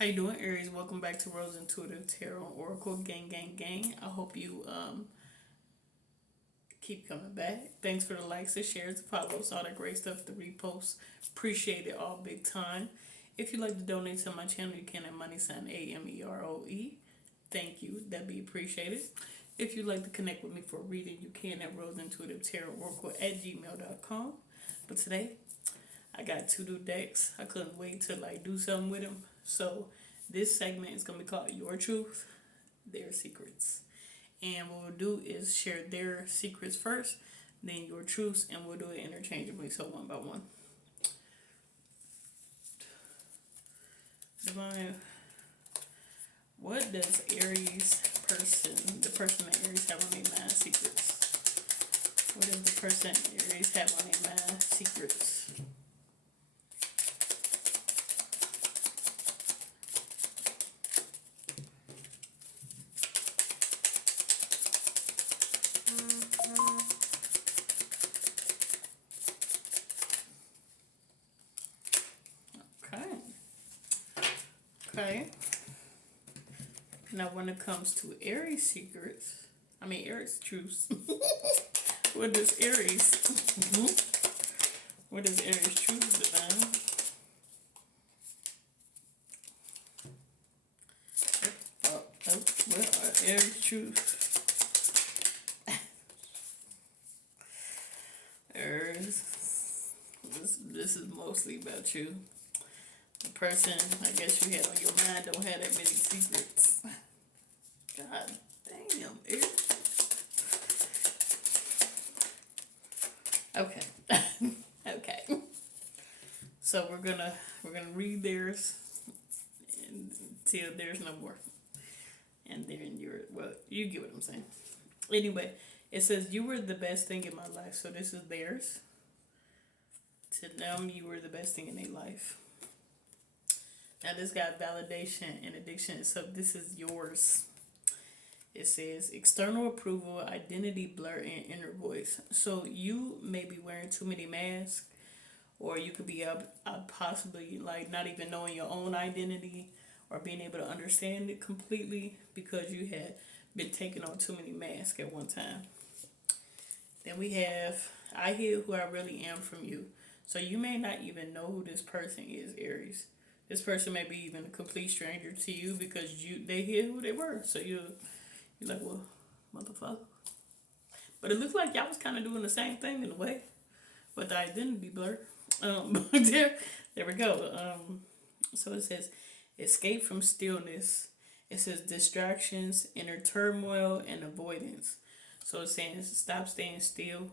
How you doing, Aries? Welcome back to Rose Intuitive Tarot Oracle. Gang. I hope you keep coming back. Thanks for the likes, the shares, the follows, all that great stuff, the reposts. Appreciate it all big time. If you'd like to donate to my channel, you can at money sign AMEROE. Thank you. That'd be appreciated. If you'd like to connect with me for a reading, you can at Rose Intuitive Tarot Oracle at gmail.com. But today, I got two new decks. I couldn't wait to do something with them. So this segment is gonna be called Your Truth, Their Secrets. And what we'll do is share their secrets first, then your truths, and we'll do it interchangeably, so one by one. Divine, what does the person that Aries have on their mind secrets? What does the person Aries have on their mind secrets? Okay. Now, when it comes to Aries secrets, Aries truths. What does Aries? What does Aries truths divine? What are Aries truths? Aries, this is mostly about you. The person I guess you had on your mind don't have that many secrets. God damn, Aries. Okay. Okay. So we're gonna read theirs until there's no more. And then you get what I'm saying. Anyway, it says you were the best thing in my life. So this is theirs. To them, you were the best thing in their life. Now this got validation and addiction. So this is yours. It says external approval, identity blur, and inner voice. So you may be wearing too many masks, or you could be possibly not even knowing your own identity or being able to understand it completely because you had been taking on too many masks at one time. Then we have I hear who I really am from you. So you may not even know who this person is, Aries. This person may be even a complete stranger to you because they hear who they were. So you're like, well, motherfucker. But it looks like y'all was kind of doing the same thing in a way, but the identity blur. There we go. So it says, escape from stillness. It says distractions, inner turmoil, and avoidance. So it's saying stop staying still.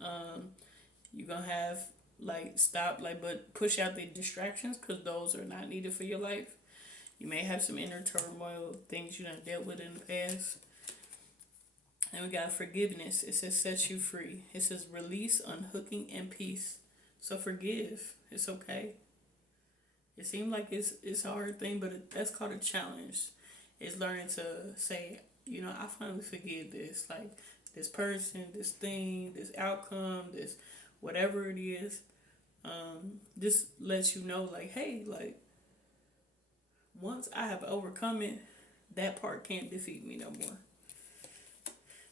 You're gonna have but push out the distractions because those are not needed for your life. You may have some inner turmoil, things you done dealt with in the past. And we got forgiveness. It says set you free. It says release, unhooking, and peace. So forgive. It's okay. It seems like it's a hard thing, but that's called a challenge. It's learning to say, I finally forgive this. Like this person, this thing, this outcome, this whatever it is. This lets you know, hey, once I have overcome it, that part can't defeat me no more.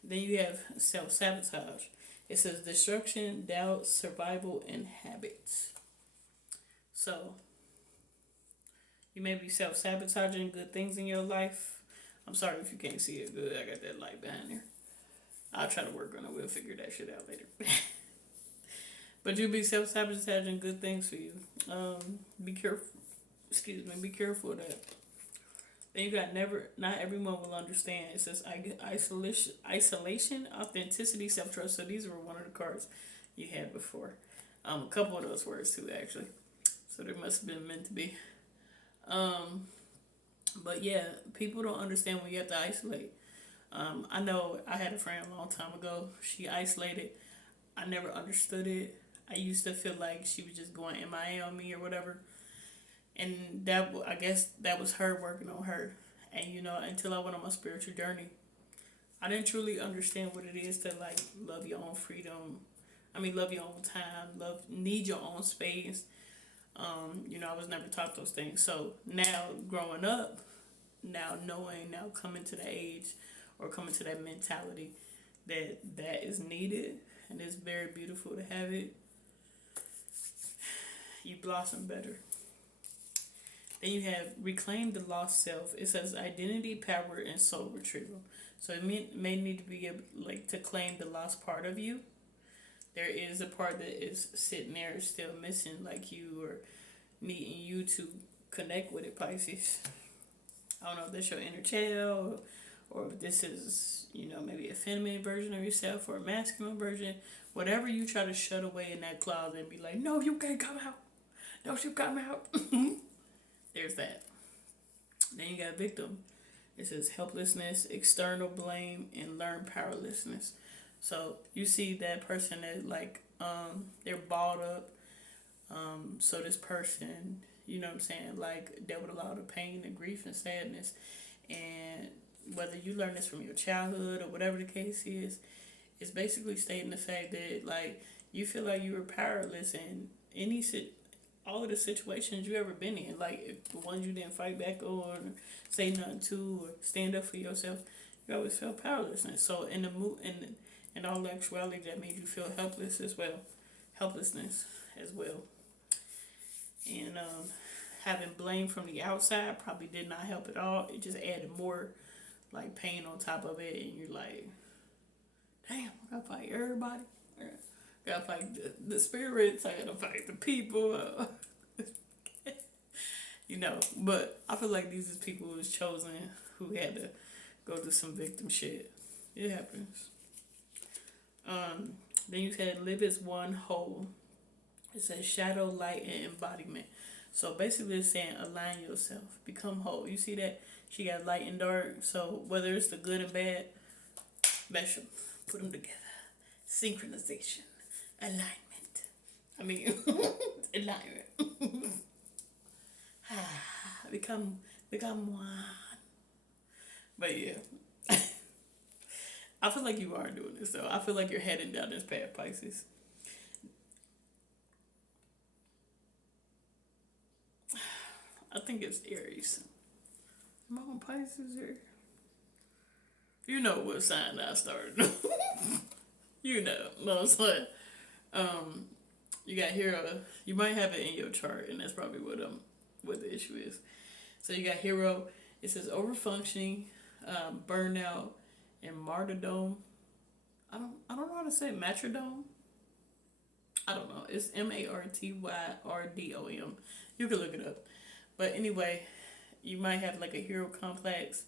Then you have self-sabotage. It says destruction, doubt, survival, and habits. So, you may be self-sabotaging good things in your life. I'm sorry if you can't see it good. I got that light behind there. I'll try to work on it. We'll figure that shit out later. But you'll be self-sabotaging good things for you. Be careful. Be careful of that. Then you got not everyone will understand. It says isolation, authenticity, self-trust. So these were one of the cards you had before. A couple of those words too, actually. So they must have been meant to be. But yeah, people don't understand when you have to isolate. I know I had a friend a long time ago. She isolated. I never understood it. I used to feel like she was just going MIA on me or whatever. And I guess that was her working on her. And until I went on my spiritual journey, I didn't truly understand what it is to love your own freedom. Love your own time, need your own space. I was never taught those things. So now growing up, now knowing, now coming to the age or coming to that mentality that is needed and it's very beautiful to have it, you blossom better. Then you have reclaim the lost self. It says identity, power, and soul retrieval. So it may need to be able, like, to claim the lost part of you. There is a part that is sitting there still missing, like you or needing you to connect with it, Pisces. I don't know if that's your inner child or if this is, maybe a feminine version of yourself or a masculine version. Whatever you try to shut away in that closet and be like, no, you can't come out. Don't you come out. There's that. Then you got victim. It says helplessness, external blame, and learned powerlessness. So you see that person that they're balled up. So this person, you know what I'm saying, like dealt with a lot of pain and grief and sadness. And whether you learn this from your childhood or whatever the case is, it's basically stating the fact that like you feel like you were powerless in all of the situations you ever been in, like the ones you didn't fight back on, or say nothing to, or stand up for yourself, you always felt powerlessness. So in all actuality, that made you feel helplessness as well. And having blame from the outside probably did not help at all. It just added more like pain on top of it, and you're like, damn, I gotta fight everybody. I gotta fight the spirits. I gotta fight the people. But I feel like these is people who was chosen who had to go through some victim shit. It happens. Then you said live as one whole. It says shadow, light, and embodiment. So basically it's saying align yourself, become whole. You see that she got light and dark. So whether it's the good and bad, mesh them, put them together. Synchronization, alignment. I mean, alignment. become one. But yeah. I feel like you are doing this though. I feel like you're heading down this path, Pisces. I think it's Aries. Am I on Pisces here? You know what sign I started. No, it's like, you got hero. You might have it in your chart, and that's probably what the issue is. So you got hero. It says overfunctioning, burnout, and martyrdom. I don't know how to say matrodome. I don't know. It's MARTYRDOM. You can look it up. But anyway, you might have like a hero complex.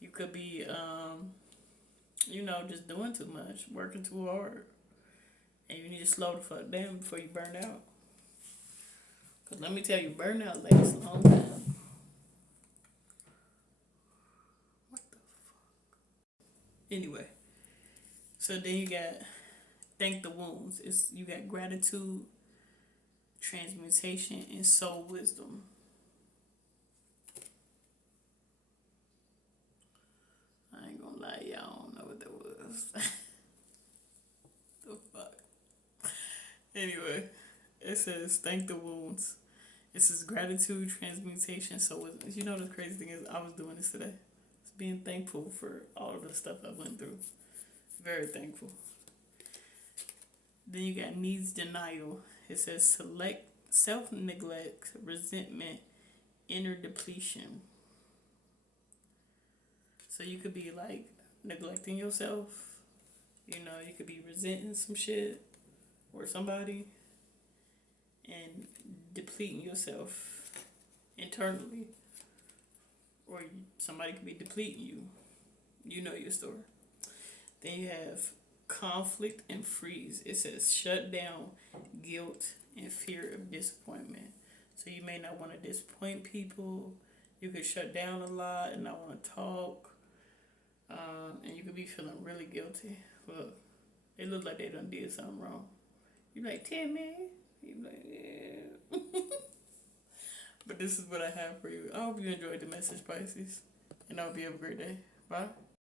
You could be, just doing too much, working too hard. And you need to slow the fuck down before you burn out. Because let me tell you, burnout lasts a long time. What the fuck? Anyway, so then you got thank the wounds. You got gratitude, transmutation, and soul wisdom. I ain't gonna lie, y'all don't know what that was. The fuck. Anyway, it says thank the wounds. It says gratitude, transmutation. So the crazy thing is, I was doing this today. Just being thankful for all of the stuff I went through. Very thankful. Then you got needs denial. It says select self-neglect, resentment, inner depletion. So you could be like neglecting yourself. You could be resenting some shit or somebody and depleting yourself internally. Or somebody could be depleting you. You know your story. Then you have conflict and freeze. It says shut down, guilt, and fear of disappointment. So you may not want to disappoint people. You could shut down a lot and not want to talk. And you could be feeling really guilty. Look, it look like they done did something wrong. You like, 10 man? You like, yeah. But this is what I have for you. I hope you enjoyed the message, Pisces. And I hope you have a great day. Bye.